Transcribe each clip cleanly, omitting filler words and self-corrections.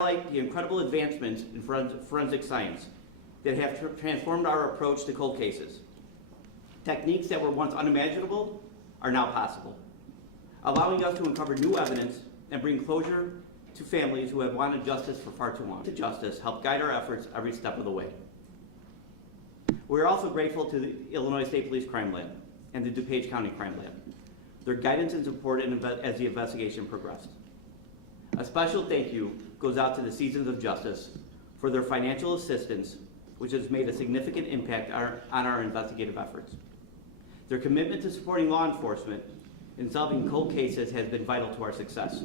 highlight the incredible advancements in forensic science that have transformed our approach to cold cases. Techniques that were once unimaginable are now possible, allowing us to uncover new evidence and bring closure to families who have wanted justice for far too long. Justice help guide our efforts every step of the way. We are also grateful to the Illinois State Police Crime Lab and the DuPage County Crime Lab. Their guidance and support as the investigation progressed. A special thank you goes out to the Seasons of Justice for their financial assistance, which has made a significant impact on our investigative efforts. Their commitment to supporting law enforcement in solving cold cases has been vital to our success.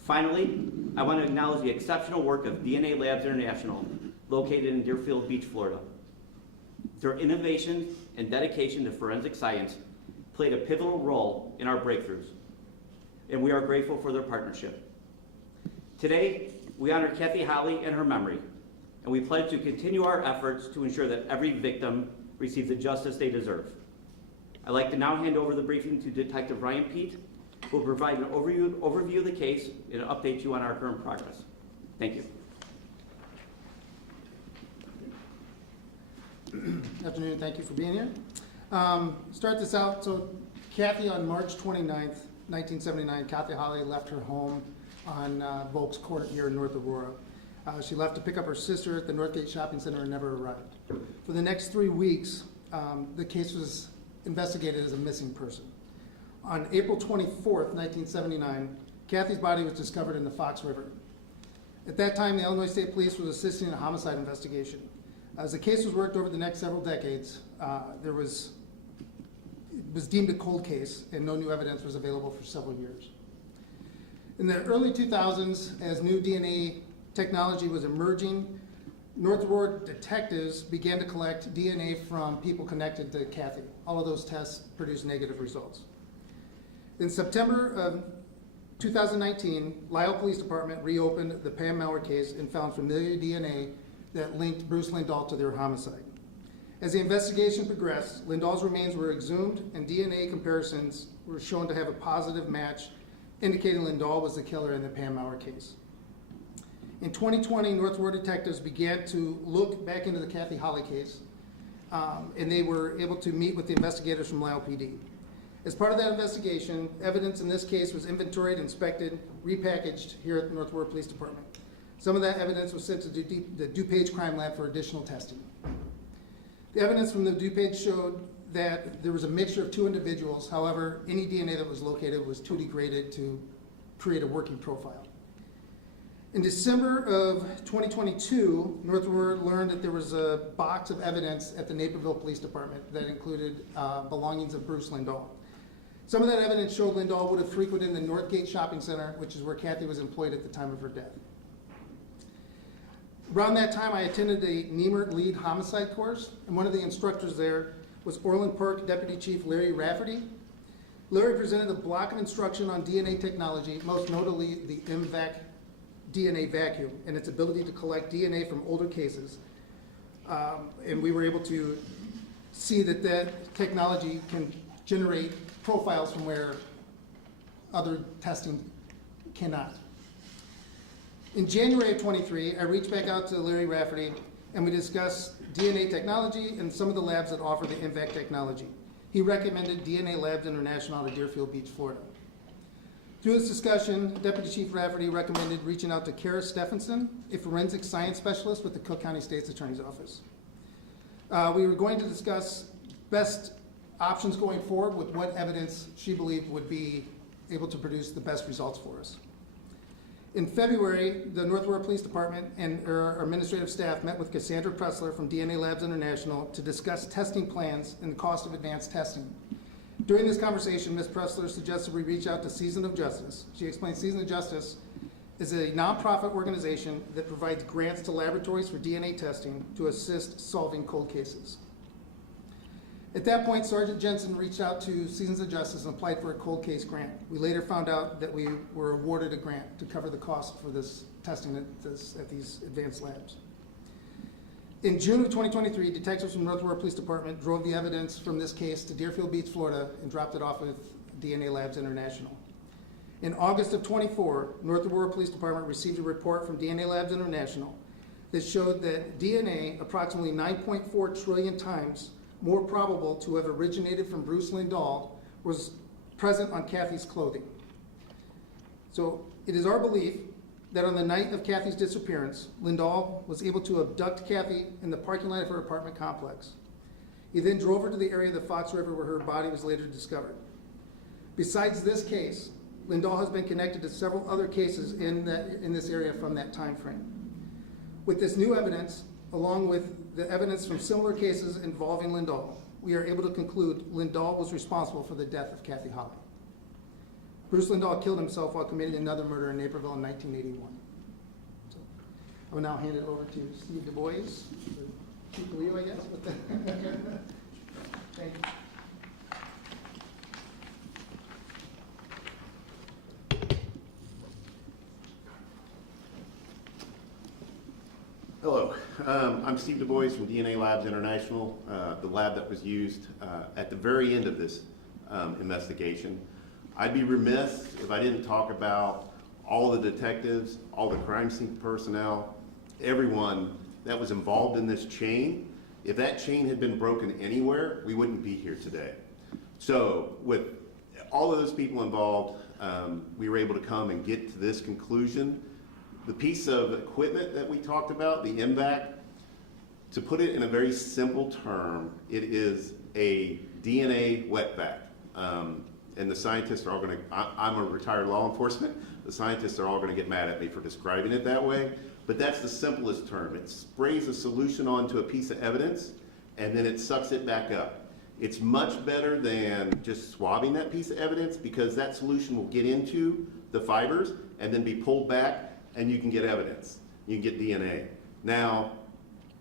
Finally, I want to acknowledge the exceptional work of DNA Labs International, located in Deerfield Beach, Florida. Their innovation and dedication to forensic science played a pivotal role in our breakthroughs, and we are grateful for their partnership. Today, we honor Kathy Holly and her memory, and we pledge to continue our efforts to ensure that every victim receives the justice they deserve. I'd like to now hand over the briefing to Detective Ryan Peet, who will provide an overview of the case and update you on our current progress. Thank you. Good afternoon, thank you for being here. Start this out, so Kathy on March 29th, 1979, Kathy Holly left her home on Volk's Court here in North Aurora. She left to pick up her sister at the Northgate Shopping Center and never arrived. For the next 3 weeks, the case was investigated as a missing person. On April 24th, 1979, Kathy's body was discovered in the Fox River. At that time, the Illinois State Police was assisting in a homicide investigation. As the case was worked over the next several decades, it was deemed a cold case and no new evidence was available for several years. In the early 2000s, as new DNA technology was emerging, North Aurora detectives began to collect DNA from people connected to Kathy. All of those tests produced negative results. In September of 2019, Lisle Police Department reopened the Pam Maurer case and found familiar DNA that linked Bruce Lindahl to their homicide. As the investigation progressed, Lindahl's remains were exhumed and DNA comparisons were shown to have a positive match, indicating Lindahl was the killer in the Pam Maurer case. In 2020, North Aurora detectives began to look back into the Kathy Holly case, and they were able to meet with the investigators from Lisle PD. As part of that investigation, evidence in this case was inventoried, inspected, repackaged here at the North Aurora Police Department. Some of that evidence was sent to the DuPage Crime Lab for additional testing. The evidence from the DuPage showed that there was a mixture of two individuals. However, any DNA that was located was too degraded to create a working profile. In December of 2022, North Aurora learned that there was a box of evidence at the Naperville Police Department that included belongings of Bruce Lindahl. Some of that evidence showed Lindahl would have frequented the Northgate Shopping Center, which is where Kathy was employed at the time of her death. Around that time, I attended a Nemert lead homicide course, and one of the instructors there was Orland Park Deputy Chief Larry Rafferty. Larry presented a block of instruction on DNA technology, most notably the MVAC DNA vacuum and its ability to collect DNA from older cases. And we were able to see that that technology can generate profiles from where other testing cannot. In January of 23, I reached back out to Larry Rafferty and we discussed DNA technology and some of the labs that offer the MVAC technology. He recommended DNA Labs International out of Deerfield Beach, Florida. Through this discussion, Deputy Chief Rafferty recommended reaching out to Kara Stephenson, a forensic science specialist with the Cook County State's Attorney's Office. We were going to discuss best options going forward with what evidence she believed would be able to produce the best results for us. In February, the North Aurora Police Department and our administrative staff met with Cassandra Pressler from DNA Labs International to discuss testing plans and the cost of advanced testing. During this conversation, Ms. Pressler suggested we reach out to Seasons of Justice. She explained Seasons of Justice is a nonprofit organization that provides grants to laboratories for DNA testing to assist solving cold cases. At that point, Sergeant Jensen reached out to Seasons of Justice and applied for a cold case grant. We later found out that we were awarded a grant to cover the cost for this testing at these advanced labs. In June of 2023, detectives from North Aurora Police Department drove the evidence from this case to Deerfield Beach, Florida, and dropped it off with DNA Labs International. In August of 24, North Aurora Police Department received a report from DNA Labs International that showed that DNA, approximately 9.4 trillion times more probable to have originated from Bruce Lindahl, was present on Kathy's clothing. So it is our belief that on the night of Kathy's disappearance, Lindahl was able to abduct Kathy in the parking lot of her apartment complex. He then drove her to the area of the Fox River where her body was later discovered. Besides this case, Lindahl has been connected to several other cases in this area from that time frame. With this new evidence, along with the evidence from similar cases involving Lindahl, we are able to conclude Lindahl was responsible for the death of Kathy Holly. Bruce Lindahl killed himself while committing another murder in Naperville in 1981. So I will now hand it over to Steve Du Bois, or Chief Leo, I guess. Thank you. Hello, I'm Steve Du Bois from DNA Labs International, the lab that was used at the very end of this investigation. I'd be remiss if I didn't talk about all the detectives, all the crime scene personnel, everyone that was involved in this chain. If that chain had been broken anywhere, we wouldn't be here today. So with all of those people involved, we were able to come and get to this conclusion. The piece of equipment that we talked about, the MVAC, to put it in a very simple term, it is a DNA wet vac. And the scientists are all going to, I'm a retired law enforcement, the scientists are all going to get mad at me for describing it that way, but that's the simplest term. It sprays a solution onto a piece of evidence and then it sucks it back up. It's much better than just swabbing that piece of evidence because that solution will get into the fibers and then be pulled back and you can get evidence. You can get DNA. Now,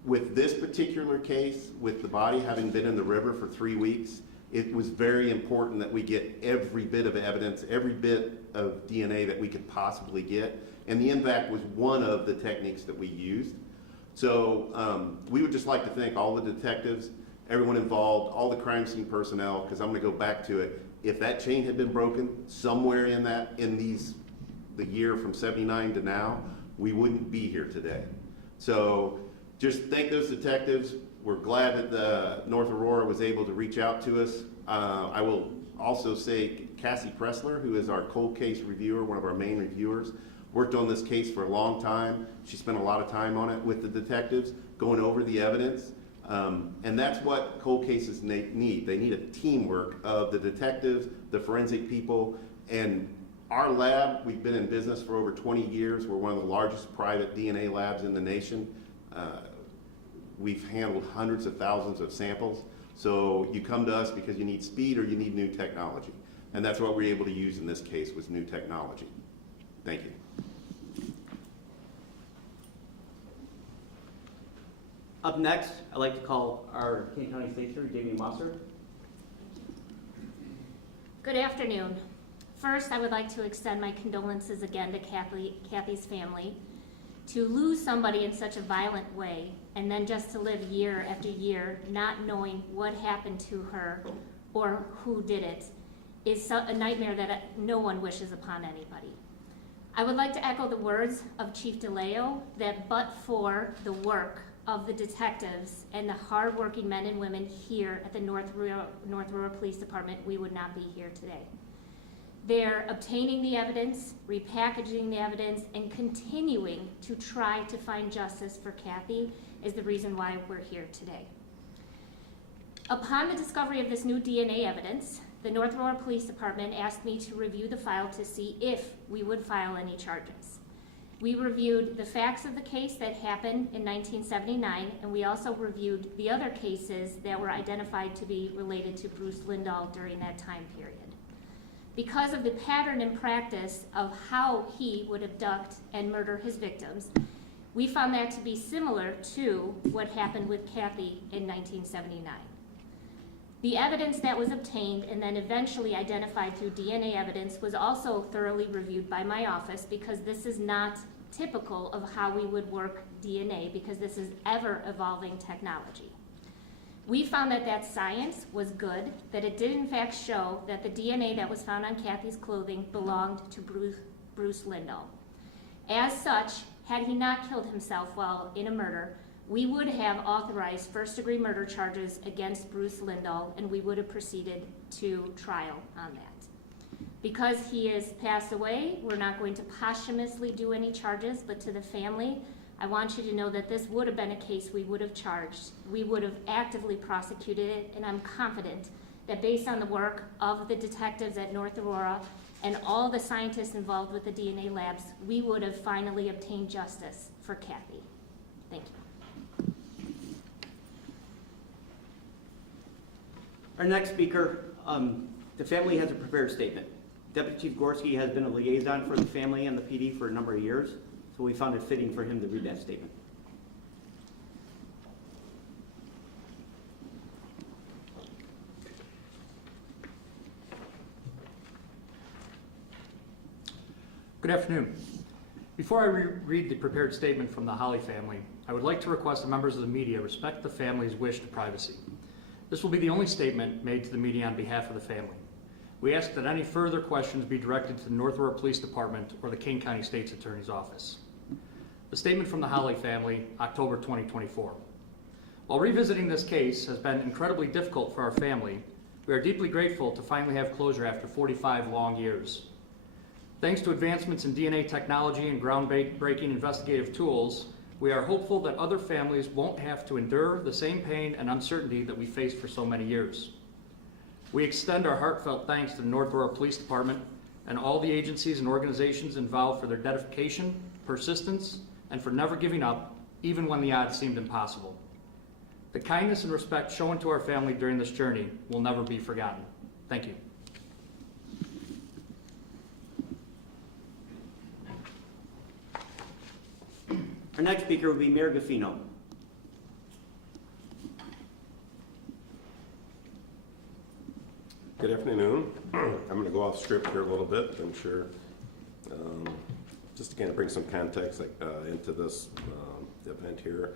with this particular case, with the body having been in the river for 3 weeks, it was very important that we get every bit of evidence, every bit of DNA that we could possibly get. And the MVAC was one of the techniques that we used. So we would just like to thank all the detectives, everyone involved, all the crime scene personnel, because I'm going to go back to it. If that chain had been broken somewhere in the year from 79 to now, we wouldn't be here today. So just thank those detectives. We're glad that the North Aurora was able to reach out to us. I will also say Cassie Pressler, who is our cold case reviewer, one of our main reviewers, worked on this case for a long time. She spent a lot of time on it with the detectives, going over the evidence. And that's what cold cases need. They need a teamwork of the detectives, the forensic people, and our lab, we've been in business for over 20 years. We're one of the largest private DNA labs in the nation. We've handled hundreds of thousands of samples. So you come to us because you need speed or you need new technology. And that's what we're able to use in this case was new technology. Thank you. Up next, I'd like to call our King County State Attorney, Jamie Mosser. Good afternoon. First, I would like to extend my condolences again to Kathy's family. To lose somebody in such a violent way, and then just to live year after year not knowing what happened to her or who did it, is a nightmare that no one wishes upon anybody. I would like to echo the words of Chief DeLeo that but for the work of the detectives and the hardworking men and women here at the North Aurora Police Department, we would not be here today. They're obtaining the evidence, repackaging the evidence, and continuing to try to find justice for Kathy is the reason why we're here today. Upon the discovery of this new DNA evidence, the North Aurora Police Department asked me to review the file to see if we would file any charges. We reviewed the facts of the case that happened in 1979, and we also reviewed the other cases that were identified to be related to Bruce Lindahl during that time period. Because of the pattern and practice of how he would abduct and murder his victims, we found that to be similar to what happened with Kathy in 1979. The evidence that was obtained and then eventually identified through DNA evidence was also thoroughly reviewed by my office because this is not typical of how we would work DNA because this is ever-evolving technology. We found that that science was good, that it did in fact show that the DNA that was found on Kathy's clothing belonged to Bruce Lindahl. As such, had he not killed himself while in a murder, we would have authorized first-degree murder charges against Bruce Lindahl, and we would have proceeded to trial on that. Because he has passed away, we're not going to posthumously do any charges, but to the family, I want you to know that this would have been a case we would have charged. We would have actively prosecuted it, and I'm confident that based on the work of the detectives at North Aurora and all the scientists involved with the DNA labs, we would have finally obtained justice for Kathy. Thank you. Our next speaker, the family has a prepared statement. Deputy Chief Gorski has been a liaison for the family and the PD for a number of years, so we found it fitting for him to read that statement. Good afternoon. Before I read the prepared statement from the Holly family, I would like to request the members of the media respect the family's wish to privacy. This will be the only statement made to the media on behalf of the family. We ask that any further questions be directed to the North Aurora Police Department or the King County State's Attorney's Office. The statement from the Holly family, October 2024. While revisiting this case has been incredibly difficult for our family, we are deeply grateful to finally have closure after 45 long years. Thanks to advancements in DNA technology and groundbreaking investigative tools, we are hopeful that other families won't have to endure the same pain and uncertainty that we faced for so many years. We extend our heartfelt thanks to the North Aurora Police Department and all the agencies and organizations involved for their dedication, persistence, and for never giving up, even when the odds seemed impossible. The kindness and respect shown to our family during this journey will never be forgotten. Thank you. Our next speaker will be Mayor Gaffino. Good afternoon. I'm going to go off script here a little bit, I'm sure. Just to kind of bring some context into this event here.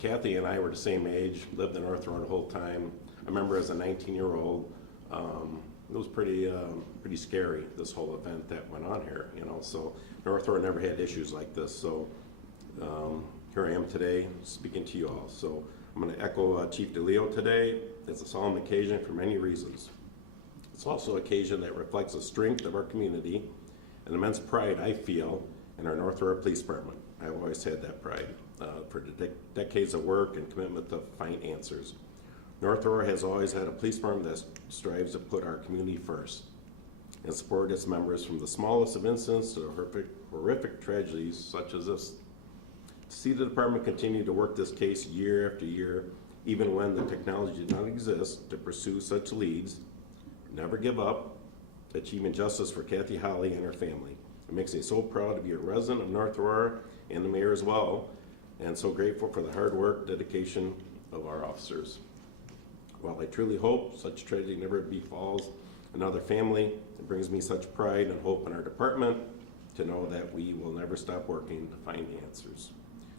Kathy and I were the same age, lived in North Aurora the whole time. I remember as a 19-year-old, it was pretty scary, this whole event that went on here, you know. So North Aurora never had issues like this. So here I am today speaking to you all. So I'm going to echo Chief DeLeo today. It's a solemn occasion for many reasons. It's also an occasion that reflects the strength of our community and immense pride I feel in our North Aurora Police Department. I've always had that pride for decades of work and commitment to find answers. North Aurora has always had a police department that strives to put our community first and support its members from the smallest of incidents to horrific tragedies such as this. To see the department continue to work this case year after year, even when the technology did not exist to pursue such leads, never give up, achieving justice for Kathy Holly and her family. It makes me so proud to be a resident of North Aurora and the mayor as well, and so grateful for the hard work, dedication of our officers. While I truly hope such tragedy never befalls another family, it brings me such pride and hope in our department to know that we will never stop working to find answers,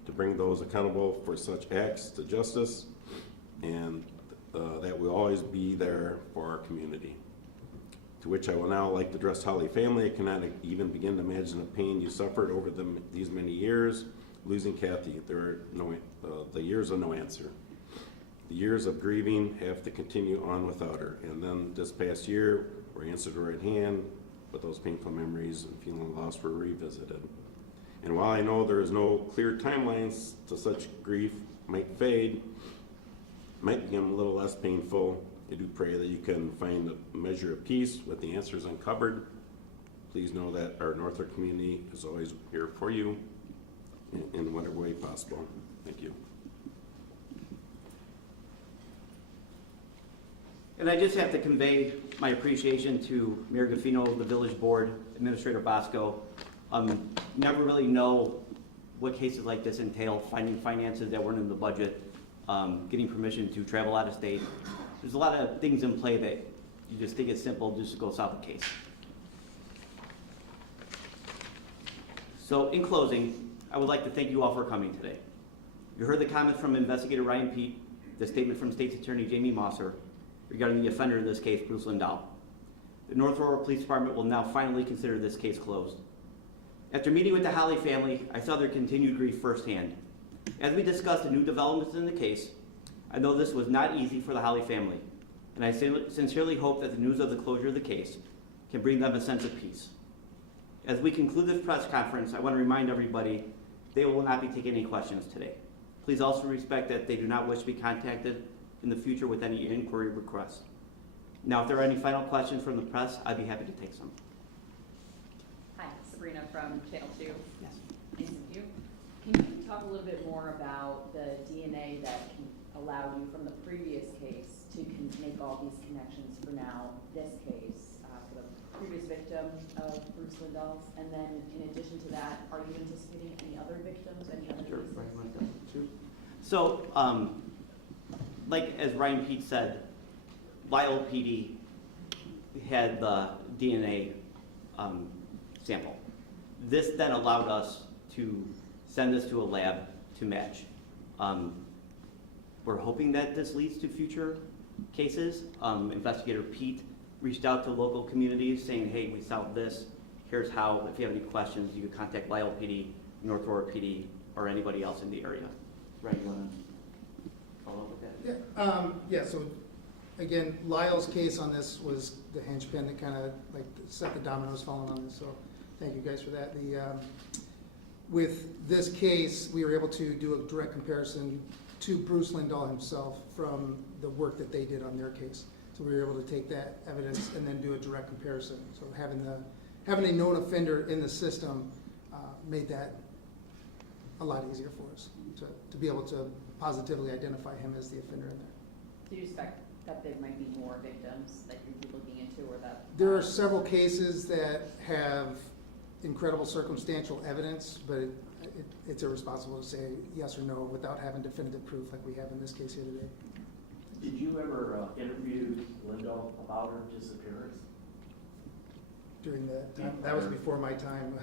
to bring those accountable for such acts to justice, and that we'll always be there for our community. To which I will now like to address Holly family. I cannot even begin to imagine the pain you suffered over these many years. Losing Kathy, the years of no answer. The years of grieving have to continue on without her. And then this past year, where answers were at hand, but those painful memories and feeling lost were revisited. And while I know there is no clear timelines to such grief might fade, might become a little less painful, I do pray that you can find a measure of peace with the answers uncovered. Please know that our North Aurora community is always here for you in whatever way possible. Thank you. And I just have to convey my appreciation to Mayor Gaffino, the village board, Administrator Bosco. Never really know what cases like this entail, finding finances that weren't in the budget, getting permission to travel out of state. There's a lot of things in play that you just think it's simple just to go solve a case. So in closing, I would like to thank you all for coming today. You heard the comments from Investigator Ryan Pete, the statement from State's Attorney Jamie Mosser regarding the offender in this case, Bruce Lindahl. The North Aurora Police Department will now finally consider this case closed. After meeting with the Holly family, I saw their continued grief firsthand. As we discussed the new developments in the case, I know this was not easy for the Holly family, and I sincerely hope that the news of the closure of the case can bring them a sense of peace. As we conclude this press conference, I want to remind everybody they will not be taking any questions today. Please also respect that they do not wish to be contacted in the future with any inquiry requests. Now, if there are any final questions from the press, I'd be happy to take some. Hi, Sabrina from Channel 2. Yes. Nice to meet you. Can you talk a little bit more about the DNA that can allow you from the previous case to make all these connections for now, this case, for the previous victim of Bruce Lindahl's? And then in addition to that, are you anticipating any other victims, any other Sure. cases? So, like as Ryan Pete said, Lyle PD had the DNA sample. This then allowed us to send this to a lab to match. We're hoping that this leads to future cases. Investigator Pete reached out to local communities saying, hey, we solved this. Here's how. If you have any questions, you can contact Lyle PD, North Aurora PD, or anybody else in the area. Right, you want to follow up with that? Yeah, so again, Lyle's case on this was the henchpin that kind of like set the dominoes falling on this, so thank you guys for that. With this case, we were able to do a direct comparison to Bruce Lindahl himself from the work that they did on their case. So we were able to take that evidence and then do a direct comparison. So having a known offender in the system made that a lot easier for us to be able to positively identify him as the offender in there. Do you expect that there might be more victims that you'd be looking into, or that? There are several cases that have incredible circumstantial evidence, but it's irresponsible to say yes or no without having definitive proof like we have in this case here today. Did you ever interview Lindahl about her disappearance? During that time, that was before my time.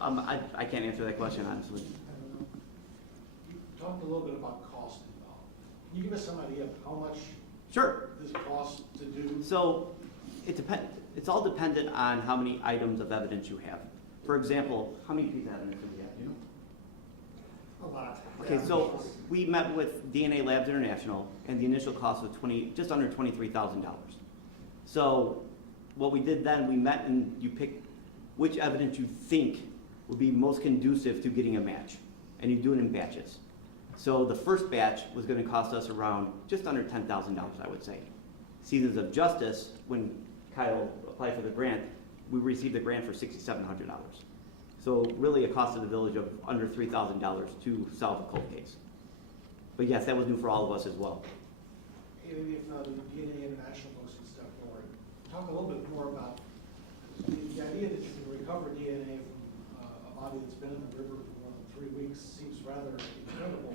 I can't answer that question honestly. I don't know. You talked a little bit about cost involved. Can you give us some idea of how much Sure. this costs to do? So it's all dependent on how many items of evidence you have. For example, how many pieces of evidence do we have? Do you know? A lot. Okay, Yeah. so we met with DNA Labs International, and the initial cost was just under $23,000. So what we did then, we met and you picked which evidence you think would be most conducive to getting a match, and you do it in batches. So the first batch was going to cost us around just under $10,000, I would say. Seasons of Justice, when Kyle applied for the grant, we received the grant for $6,700. So really a cost of the village of under $3,000 to solve a cold case. But yes, that was new for all of us as well. Maybe if the DNA International folks can step forward, talk a little bit more about the idea that you can recover DNA from a body that's been in the river for more than 3 weeks seems rather incredible.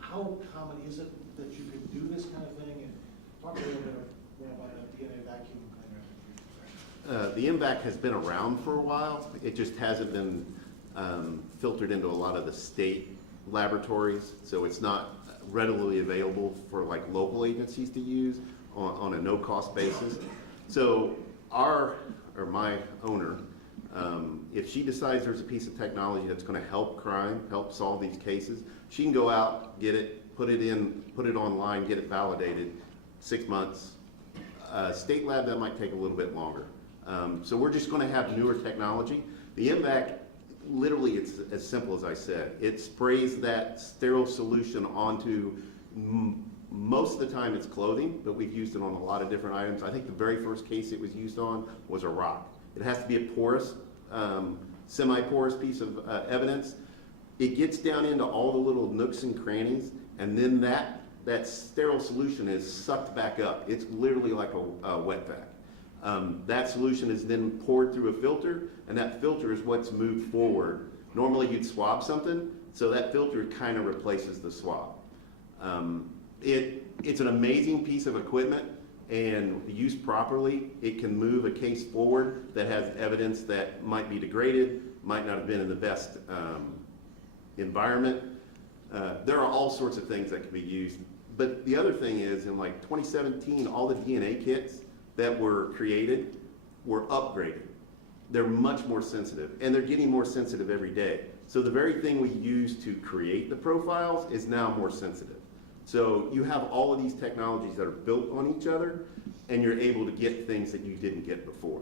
How common is it that you can do this kind of thing? And talk a little bit more about a DNA vacuum cleaner. The MVAC has been around for a while. It just hasn't been filtered into a lot of the state laboratories, so it's not readily available for like local agencies to use on a no-cost basis. So my owner, if she decides there's a piece of technology that's going to help crime, help solve these cases, she can go out, get it, put it online, get it validated, 6 months. State lab, that might take a little bit longer. So we're just going to have newer technology. The MVAC, literally, it's as simple as I said. It sprays that sterile solution onto, most of the time it's clothing, but we've used it on a lot of different items. I think the very first case it was used on was a rock. It has to be a porous, semi-porous piece of evidence. It gets down into all the little nooks and crannies, and then that sterile solution is sucked back up. It's literally like a wet vac. That solution is then poured through a filter, and that filter is what's moved forward. Normally you'd swab something, so that filter kind of replaces the swab. It's an amazing piece of equipment, and used properly, it can move a case forward that has evidence that might be degraded, might not have been in the best environment. There are all sorts of things that can be used. But the other thing is, in like 2017, all the DNA kits that were created were upgraded. They're much more sensitive, and they're getting more sensitive every day. So the very thing we use to create the profiles is now more sensitive. So you have all of these technologies that are built on each other, and you're able to get things that you didn't get before.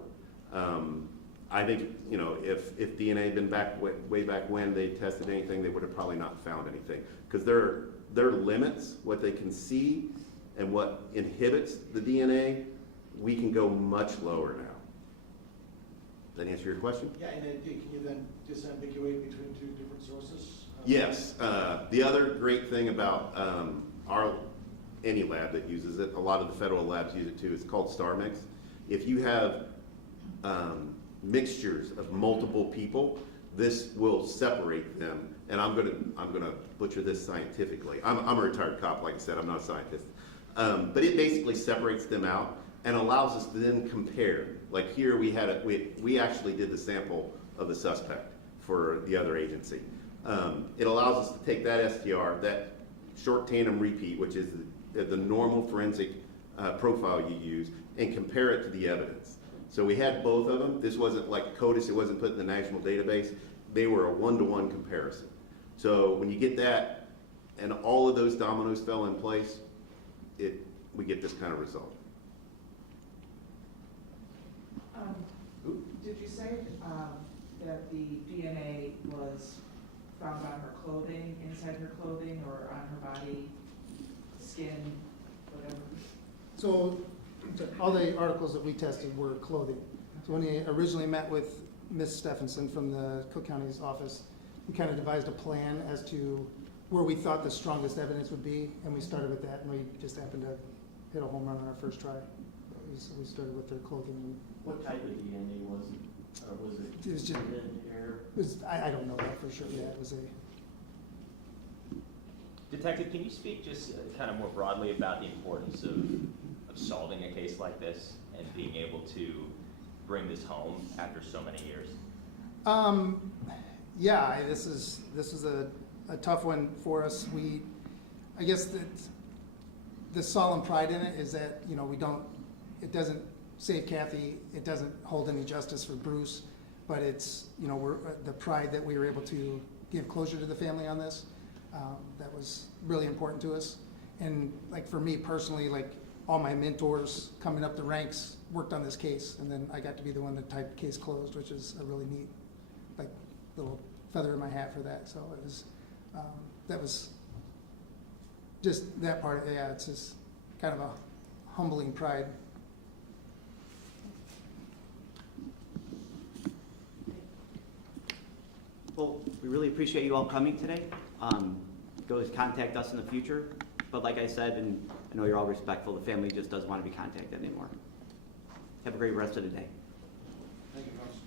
I think, you know, if DNA had been back way back when they tested anything, they would have probably not found anything. Because there are limits, what they can see and what inhibits the DNA, we can go much lower now. Does that answer your question? Yeah, and then can you then disambiguate between two different sources? Yes. The other great thing about any lab that uses it, a lot of the federal labs use it too, it's called StarMix. If you have mixtures of multiple people, this will separate them. And I'm gonna butcher this scientifically. I'm a retired cop, like I said, I'm not a scientist. But it basically separates them out and allows us to then compare. Like here we actually did the sample of the suspect for the other agency. It allows us to take that STR, that short tandem repeat, which is the normal forensic profile you use, and compare it to the evidence. So we had both of them. This wasn't like CODIS, it wasn't put in the national database. They were a one-to-one comparison. So when you get that, and all of those dominoes fell in place, we get this kind of result. Did you say that the DNA was found on her clothing, inside her clothing, or on her body, skin, whatever? So all the articles that we tested were clothing. So when we originally met with Ms. Stephenson from the Cook County's office, we kind of devised a plan as to where we thought the strongest evidence would be, and we started with that, and we just happened to hit a home run on our first try. We started with their clothing. What type of DNA was it? Or was it? It was just, skin, hair? I don't know that for sure. Yeah, it was a. Detective, can you speak just kind of more broadly about the importance of solving a case like this and being able to bring this home after so many years? Yeah, this is a tough one for us. I guess that the solemn pride in it is that, you know, it doesn't save Kathy, it doesn't hold any justice for Bruce, but it's, you know, the pride that we were able to give closure to the family on this. That was really important to us. And like for me personally, like all my mentors coming up the ranks worked on this case, and then I got to be the one that typed case closed, which is a really neat, like, little feather in my hat for that. So it was, that was just that part. Yeah, it's just kind of a humbling pride. Well, we really appreciate you all coming today. Go contact us in the future. But like I said, and I know you're all respectful, the family just doesn't want to be contacted anymore. Have a great rest of the day. Thank you, Constable.